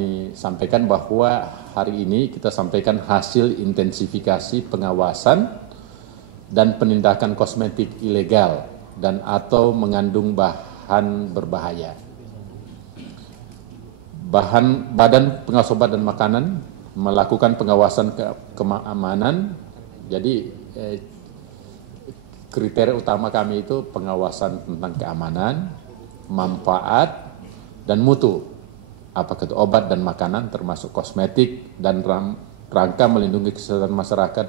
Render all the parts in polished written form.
kami sampaikan bahwa hari ini kita sampaikan hasil intensifikasi pengawasan dan penindakan kosmetik ilegal dan atau mengandung bahan berbahaya. Badan Pengawas Obat dan Makanan melakukan pengawasan keamanan. Jadi kriteria utama kami itu pengawasan tentang keamanan, manfaat, dan mutu, apakah itu obat dan makanan termasuk kosmetik, dan rangka melindungi kesehatan masyarakat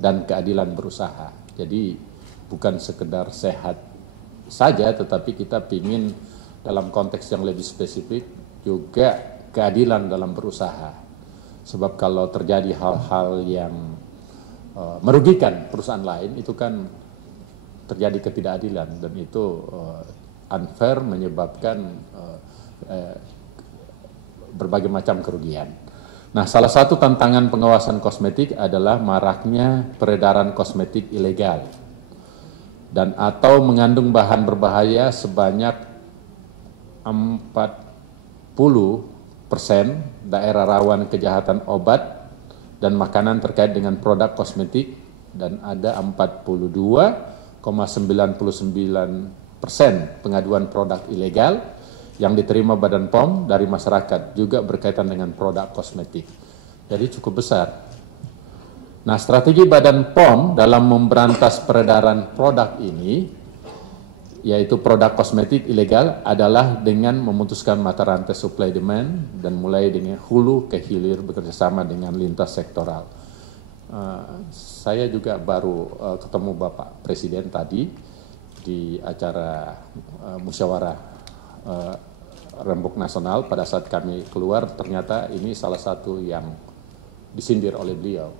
dan keadilan berusaha. Jadi bukan sekedar sehat saja, tetapi kita ingin dalam konteks yang lebih spesifik juga keadilan dalam berusaha. Sebab kalau terjadi hal-hal yang merugikan perusahaan lain, itu kan terjadi ketidakadilan, dan itu unfair, menyebabkan berbagai macam kerugian. Nah, salah satu tantangan pengawasan kosmetik adalah maraknya peredaran kosmetik ilegal dan atau mengandung bahan berbahaya sebanyak 40% daerah rawan kejahatan obat dan makanan terkait dengan produk kosmetik, dan ada 42,99% pengaduan produk ilegal yang diterima Badan POM dari masyarakat juga berkaitan dengan produk kosmetik. Jadi cukup besar. Nah, strategi Badan POM dalam memberantas peredaran produk ini, yaitu produk kosmetik ilegal, adalah dengan memutuskan mata rantai supply demand dan mulai dengan hulu ke hilir bekerjasama dengan lintas sektoral. Saya juga baru ketemu Bapak Presiden tadi di acara musyawarah Rembuk Nasional. Pada saat kami keluar, ternyata ini salah satu yang disindir oleh beliau.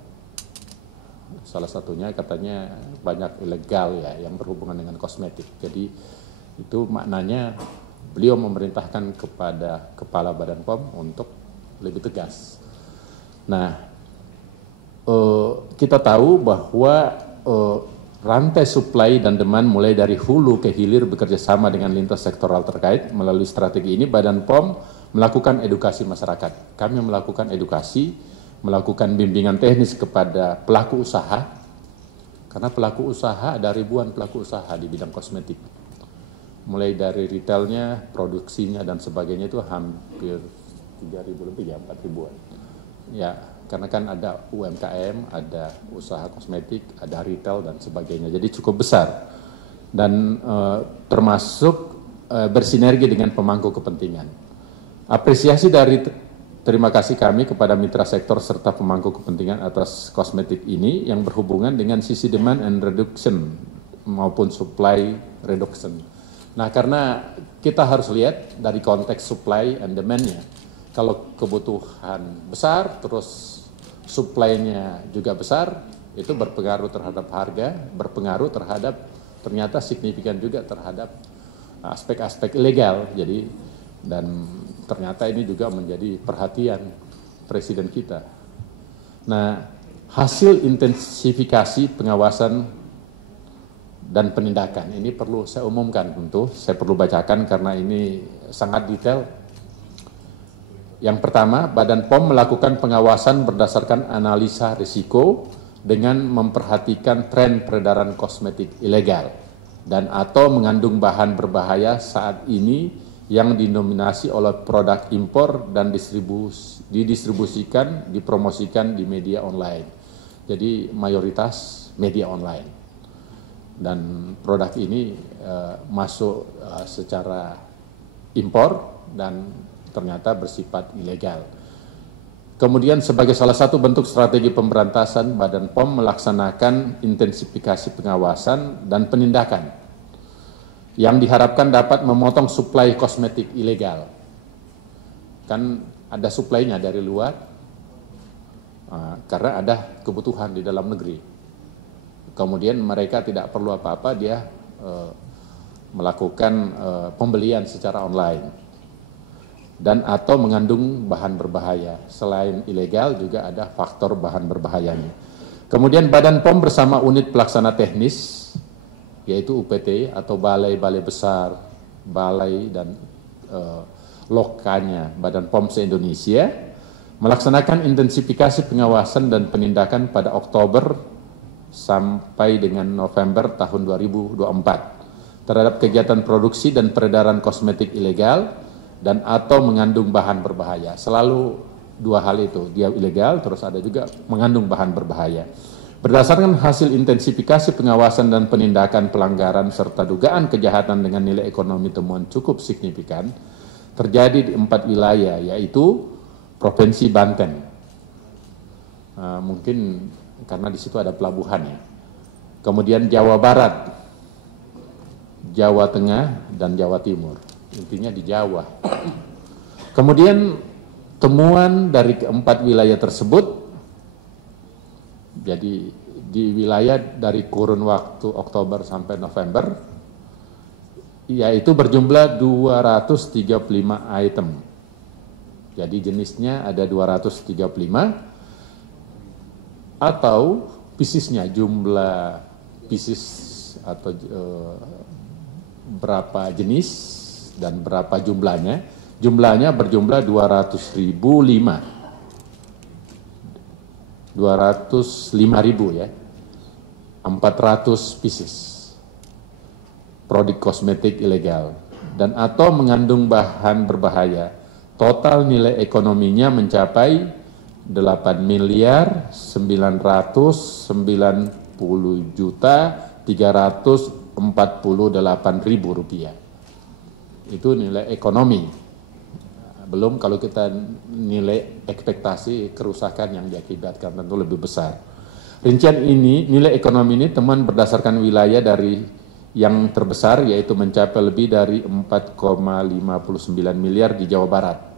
Salah satunya katanya banyak ilegal ya yang berhubungan dengan kosmetik. Jadi itu maknanya beliau memerintahkan kepada Kepala Badan POM untuk lebih tegas. Nah, kita tahu bahwa rantai supply dan demand mulai dari hulu ke hilir bekerja sama dengan lintas sektoral terkait. Melalui strategi ini Badan POM melakukan edukasi masyarakat. Kami melakukan edukasi, melakukan bimbingan teknis kepada pelaku usaha, karena pelaku usaha ada ribuan pelaku usaha di bidang kosmetik. Mulai dari retailnya, produksinya, dan sebagainya itu hampir 3.000 lebih ya, 4.000-an. Ya, karena kan ada UMKM, ada usaha kosmetik, ada retail, dan sebagainya. Jadi cukup besar. Dan termasuk bersinergi dengan pemangku kepentingan. Apresiasi dari terima kasih kami kepada mitra sektor serta pemangku kepentingan atas kosmetik ini yang berhubungan dengan sisi demand and reduction maupun supply reduction. Nah, karena kita harus lihat dari konteks supply and demand-nya. Kalau kebutuhan besar, terus supply-nya juga besar, itu berpengaruh terhadap harga, berpengaruh terhadap ternyata signifikan juga terhadap aspek-aspek ilegal. Jadi, dan ternyata ini juga menjadi perhatian Presiden kita. Nah, hasil intensifikasi pengawasan dan penindakan ini perlu saya umumkan, tentu saya perlu bacakan karena ini sangat detail. Yang pertama, Badan POM melakukan pengawasan berdasarkan analisa risiko dengan memperhatikan tren peredaran kosmetik ilegal dan atau mengandung bahan berbahaya saat ini yang dinominasi oleh produk impor dan didistribusikan, dipromosikan di media online. Jadi mayoritas media online. Dan produk ini masuk secara impor dan ternyata bersifat ilegal. Kemudian sebagai salah satu bentuk strategi pemberantasan, Badan POM melaksanakan intensifikasi pengawasan dan penindakan yang diharapkan dapat memotong suplai kosmetik ilegal. Kan ada suplainya dari luar, karena ada kebutuhan di dalam negeri. Kemudian mereka tidak perlu apa-apa, dia melakukan pembelian secara online. Dan atau mengandung bahan berbahaya. Selain ilegal juga ada faktor bahan berbahayanya. Kemudian Badan POM bersama unit pelaksana teknis, yaitu UPT atau balai-balai besar, balai dan Lokanya Badan POM se-Indonesia melaksanakan intensifikasi pengawasan dan penindakan pada Oktober sampai dengan November tahun 2024 terhadap kegiatan produksi dan peredaran kosmetik ilegal dan atau mengandung bahan berbahaya. Selalu dua hal itu, dia ilegal terus ada juga mengandung bahan berbahaya. Berdasarkan hasil intensifikasi pengawasan dan penindakan pelanggaran serta dugaan kejahatan dengan nilai ekonomi temuan cukup signifikan terjadi di 4 wilayah, yaitu Provinsi Banten. Mungkin karena di situ ada pelabuhan ya. Kemudian Jawa Barat, Jawa Tengah, dan Jawa Timur. Intinya di Jawa. Kemudian temuan dari keempat wilayah tersebut, jadi di wilayah dari kurun waktu Oktober sampai November, yaitu berjumlah 235 item. Jadi jenisnya ada 235 atau piecesnya, jumlah pieces atau berapa jenis dan berapa jumlahnya. Jumlahnya berjumlah 205.000 ya, 400 pieces produk kosmetik ilegal dan atau mengandung bahan berbahaya. Total nilai ekonominya mencapai 8.990.348.000 rupiah. Itu nilai ekonomi. Belum kalau kita nilai ekspektasi kerusakan yang diakibatkan tentu lebih besar. Rincian ini, nilai ekonomi ini teman berdasarkan wilayah dari yang terbesar yaitu mencapai lebih dari 4,59 miliar di Jawa Barat.